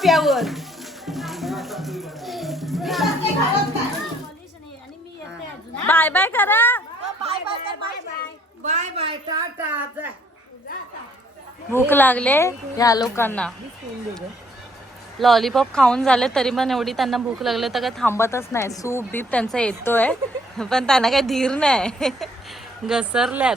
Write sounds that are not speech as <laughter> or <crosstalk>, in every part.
सोप्यावर bye bye करा. Bye bye tata भूक लागले या लोकांना. लॉलीपॉप खाऊन झाले तरी पण एवढी त्यांना भूक लागले तर काही थांबतच नाही. सूप बीप त्यांचा येतोय पण त्यांना काही धीर नाही. घसरल्यात.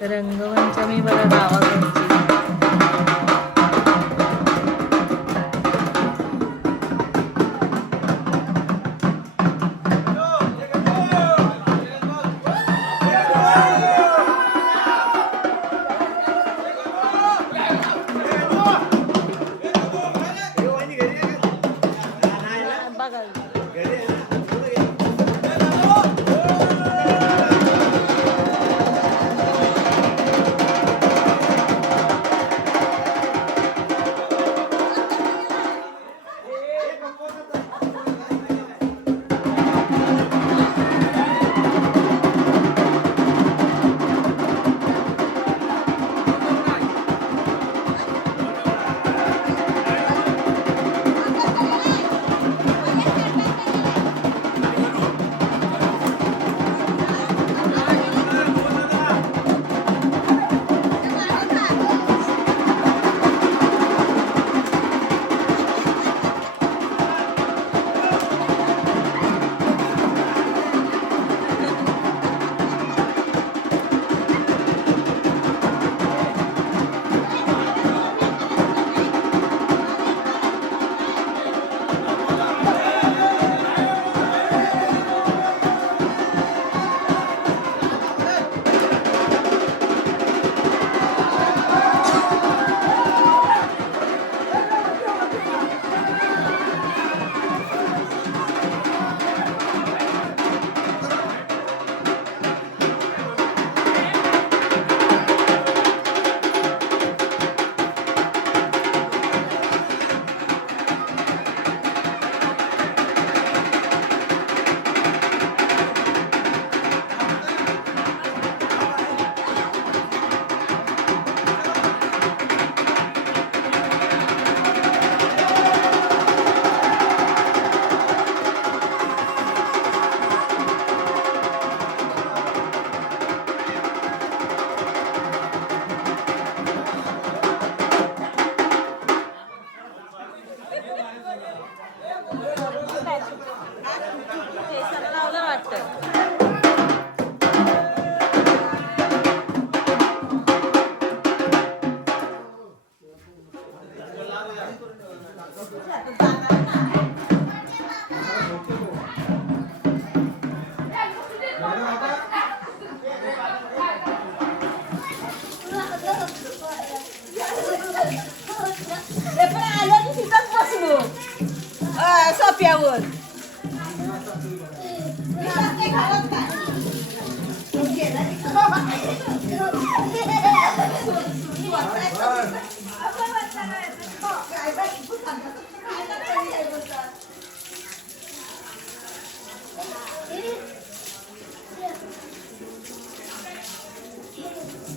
रंगवंचमी बघा गावाकडे.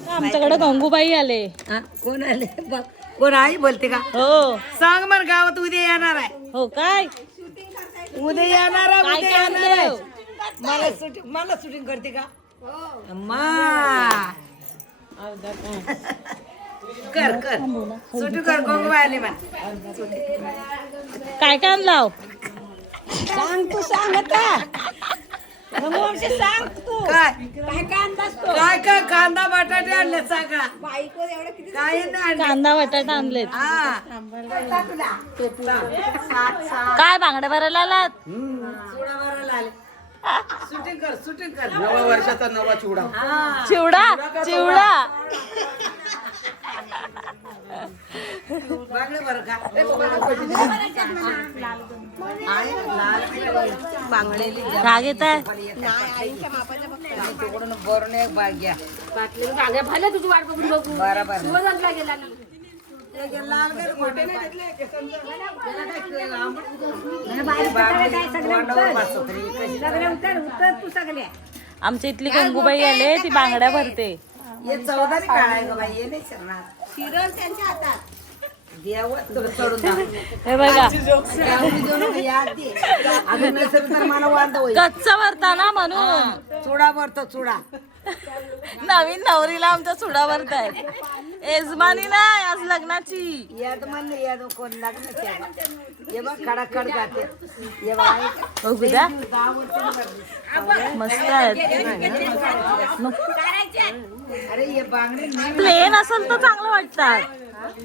आमच्याकडे गंगूबाई आले. हा, कोण आले? बघ कोण आई बोलते का? हो. सांग मग गावात उद्या येणार आहे. हो काय? उद्या येणार आहे काय उद्या काय येणार आहे? मला शूटिंग मला शूटिंग करते का? अम्मा. कर कर. शूटिंग कर गोंगवा आले मला काय काय आणलाव? सांग तू सांग आता. सांग तू. काय? काय काय काय कांदा बटाटे आणले सगळा काही नाही आणले. कांदा बटाटा हा. काय बांगड्या भरायला आलात? चुडा भरायला आले. शूटिंग कर शूटिंग कर. नवा वर्षाचा नवा चिवडा. हा. चिवडा चिवडा राग येत आहे. एक बाग घ्या. बाटली भाग्या भले तुझी वाट बघून बघू. बरोबर गेला आमच्या इथली गंगूबाई आले ती बांगड्या भरते. हे चौदारी काढाय शिरल त्यांच्या हातात. हे बघा कच्च भरता ना म्हणून चुडा भरतो चुडा नवीन नवरीला आमचा चुडा भरतायत एजमानी नाही आज लग्नाची याद म्हण याद कोण. हे बघ खडाखड जाते बघ द्या वर्षांनी मस्त आहेत अरे हे बांगडे नाही प्लेन असेल तर चांगलं वाटतात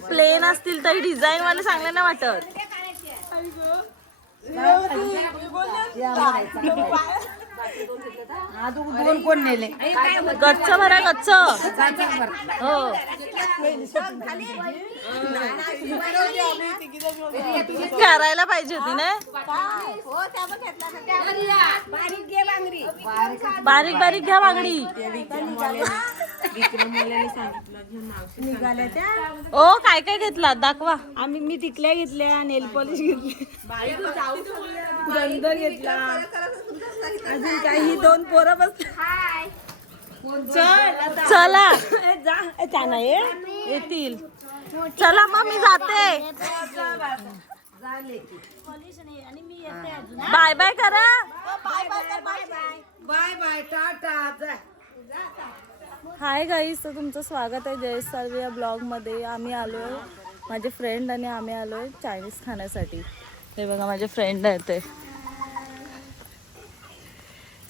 प्लेन असतील तरी डिझाईन वाले चांगले नाही वाटत. दोन कोण नेले? गच्च भरा गच्च. हो. करायला पाहिजे होती ना? हो. बारीक घे बांगडी बारीक बारीक घ्या त्या ओ काय काय घेतला दाखवा. आम्ही मी टिकल्या घेतल्या नेल पॉलिश घेतली गंध घेतला. अजून काही दोन पोरं बस चल चला. ए, जा. ए, ये. येतील. चला मग मी जाते. बाय बाय करा. बाय बाय टाटा जा. हाय गाईस तर तुमचं स्वागत आहे जयेश साळवे या ब्लॉगमध्ये. आम्ही आलो आहे माझे फ्रेंड आणि आम्ही आलो आहे चायनीज खाण्यासाठी. हे बघा माझे फ्रेंड आहेत ते.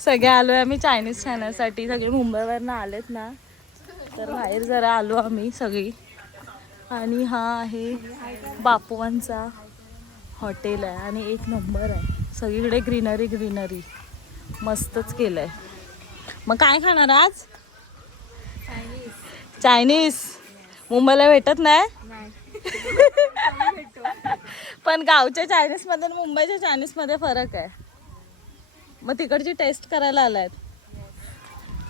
सगळे आलो आहे आम्ही चायनीज खाण्यासाठी. सगळे मुंबईवरनं आलेत ना. तर बाहेर जरा आलो आम्ही सगळी. आणि हा आहे बापूवांचा हॉटेल आहे आणि एक नंबर आहे. सगळीकडे ग्रीनरी ग्रीनरी. मस्तच केलं आहे मग काय खाणार आज? चायनीज. मुंबईला भेटत नाही? <laughs> पण गावच्या चायनीजमध्ये आणि मुंबईच्या चायनीजमध्ये फरक आहे. मग तिकडची टेस्ट करायला आलायत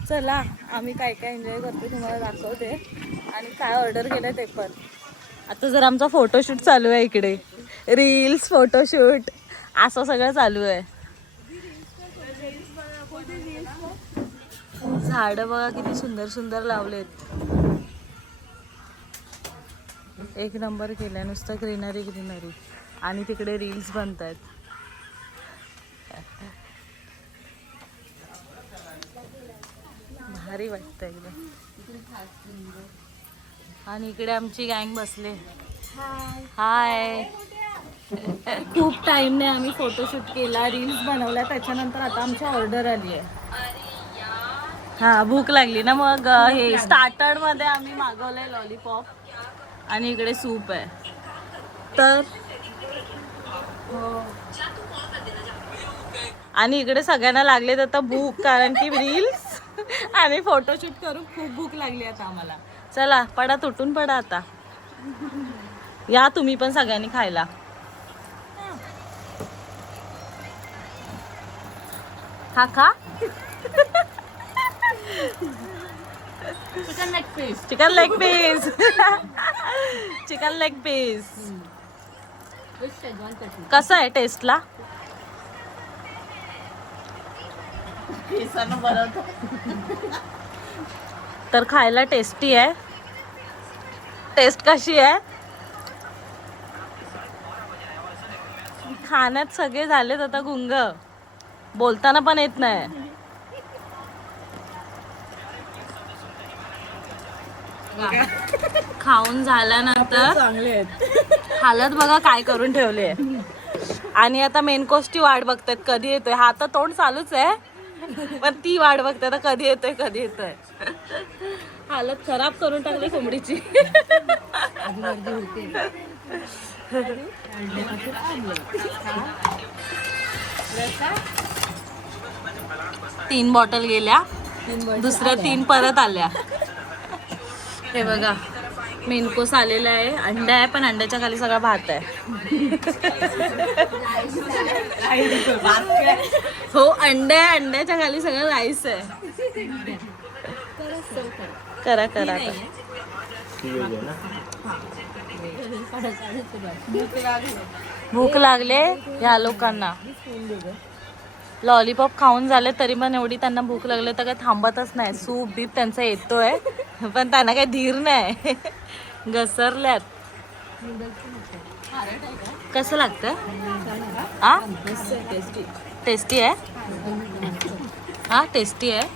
चला आम्ही काय काय एन्जॉय करतो तुम्हाला दाखवते. आणि काय ऑर्डर केलं ते पण. आता जर आमचा फोटोशूट चालू आहे इकडे. रील्स फोटोशूट असं सगळं चालू आहे. झाडं बघा किती सुंदर सुंदर लावलेत. एक नंबर केलाय नुसतं ग्रीनरी ग्रीनरी आणि तिकडे रील्स बनत आहेत भारी वाटतं एकदम. आणि इकडे आमची गँग बसले. हाय. खूप टाइमने आम्ही फोटोशूट केला रील्स बनवल्या त्याच्यानंतर आता आमची ऑर्डर आली आहे. हा भूक लागली ना मग हे स्टार्टरमध्ये आम्ही मागवलंय लॉलीपॉप आणि इकडे सूप आहे. तर हो. आणि इकडे सगळ्यांना लागलेत आता भूक कारण की रील्स आणि फोटोशूट करून खूप भूक लागली आता आम्हाला. चला पडा तुटून पडा आता. या तुम्ही पण सगळ्यांनी खायला. हा खा. Chicken leg piece chicken leg piece chicken leg piece कसं आहे टेस्टला तर खायला टेस्टी आहे. टेस्ट कशी आहे? खाण्यात सगळे झालेत आता गुंग. बोलताना पण येत नाही. खाऊन झाल्यानंतर चांगले आहेत. हालत बघा काय करून ठेवले आणि आता मेन कोस्टची वाट बघतायत. कधी येतोय? हा तर तोंड चालूच आहे. पण ती वाट बघते आता कधी येतोय कधी येतोय. हालत खराब करून टाकली कोंबडीची. तीन बॉटल गेल्या दुसऱ्या तीन परत आल्या. हे बघा. मेनकोस आलेला आहे. अंडा आहे पण अंड्याच्या खाली सगळा भात आहे. हो अंडा आहे अंड्याच्या खाली सगळं राईस आहे. करा करा करा. भूक लागले ह्या लोकांना. लॉलीपॉप खाऊन झाले तरी पण एवढी त्यांना भूक लागली तर काही थांबतच नाही. सूप बीप त्यांचा येतोय पण त्यांना काही धीर नाही. घसरल्यात. कसं लागतं? टेस्टी आहे? हा टेस्टी आहे.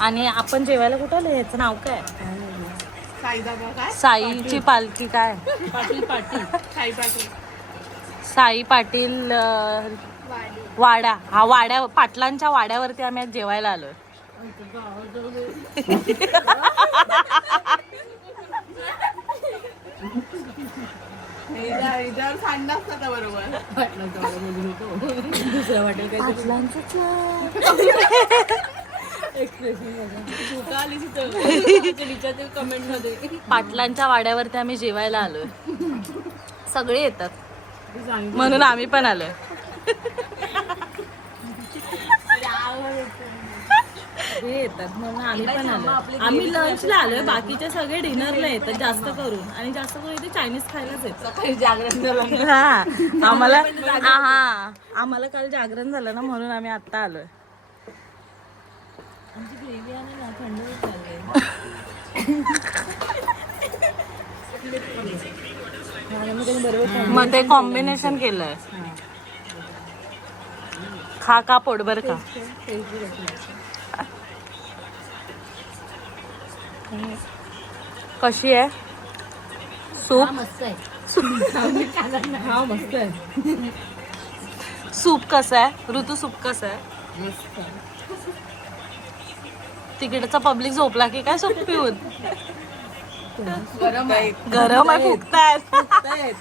आणि आपण जेवायला कुठं आलो ह्याचं नाव काय? साईची पालखी काय? पाटील पाटील. साई पाटील साई पाटील वाडा. हा वाड्या पाटलांच्या वाड्यावरती आम्ही आज जेवायला आलोय. इथं कमेंटमध्ये पाटलांच्या वाड्यावरती आम्ही जेवायला आलोय. सगळे येतात. म्हणून आम्ही पण आलोय. येतात म्हणून आम्ही पण आलोय. आम्ही लंचला आलोय बाकीचे सगळे डिनरला येतात जास्त करून. आणि जास्त करून इथे चायनीज खायलाच येतात. जागरण हा आम्हाला हा हा. आम्हाला काल जागरण झालं ना म्हणून आम्ही आत्ता आलोय. आमची ग्रेव्ही आणि थंड <laughs> होत चाललंय. मग ते कॉम्बिनेशन केलंय. खा का पोटभर खा कशी आहे? सूप? हा मस्त आहे. सूप? कसं आहे? ऋतू सूप कसं आहे? तिकडचा पब्लिक झोपला की काय सूप पिऊन? गरम आहे गरम आहे फुकतायत.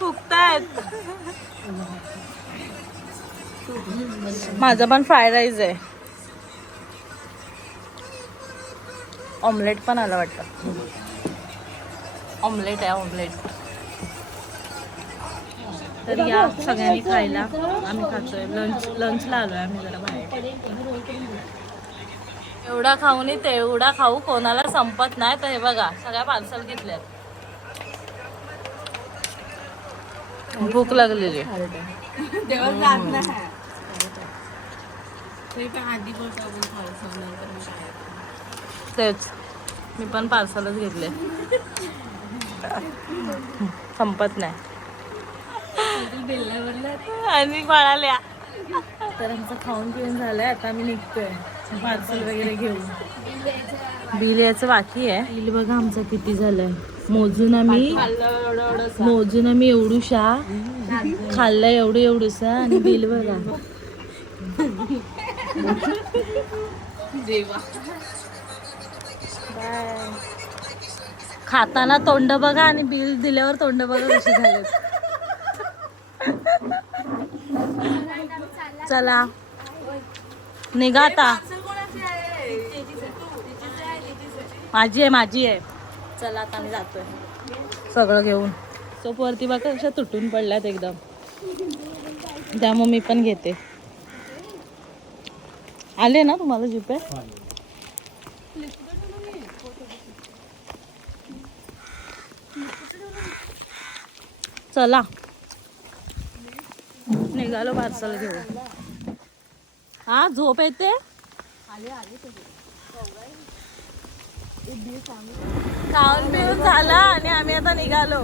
फुकतायत. माझा पण फ्राय राईस आहे. ऑमलेट पण आलं वाटतं. ऑमलेट आहे ऑमलेट. तर या सगळ्यांनी खायला. आम्ही खातोय. लंच लंचला आलोय आम्ही जरा बाहेर. एवढा खाऊ नाही तेवढा खाऊ कोणाला संपत नाही. तर हे बघा सगळ्या पार्सल घेतल्यात भूक लागलेली. तेच. मी पण पार्सलच घेतले. संपत नाही. आणि बाळाल्या. तर आमचं खाऊन पिऊन झालंय. आता आम्ही निघतोय. पार्सल वगैरे घेऊन. बिल याचं बाकी आहे. बिल बघा आमचं किती झालंय. मोजून आम्ही मोजून आम्ही एवढूशा. खाल्लं एवढं एवढूसा आणि बिल बघा. खाताना तोंड बघा आणि बिल दिल्यावर तोंड बघा कशी झाले. चला. निघा आता. माझी आहे माझी आहे. चला आता मी जातोय. सगळं घेऊन. सोप वरती बघा कशा तुटून पडल्यात एकदम. त्यामुळे मी पण घेते. आले ना तुम्हाला जिपे? चला. निघालो पार्सल घेऊन. हा झोप येते? खाऊन पिऊन झाला आणि आम्ही आता निघालो.